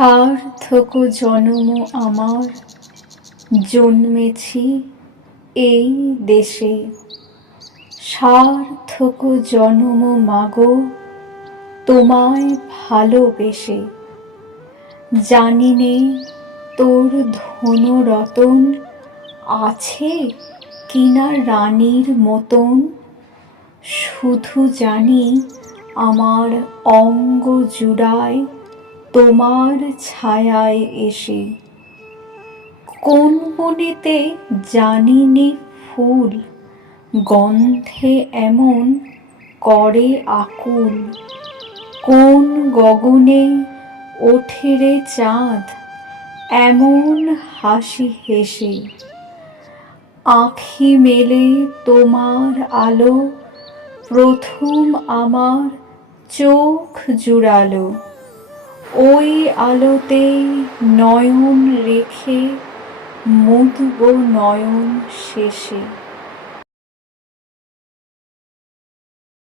সার্থক জনম আমার জন্মেছি এই দেশে, সার্থক জনম মাগো তোমায় ভালোবেসে। জানি নে তোর ধনরতন আছে কিনা রানীর মতন, শুধু জানি আমার অঙ্গ জুড়ায় তোমার ছায়ায় এসে। কোন বনেতে জানিনি ফুল গন্ধে এমন করে আকুল, কোন গগনে ওঠে রে চাঁদ এমন হাসি হেসে। আঁখি মেলে তোমার আলো প্রথম আমার চোখ জুড়ালো, ওই আলোতেই নয়ন রেখে মুদব নয়ন শেষে।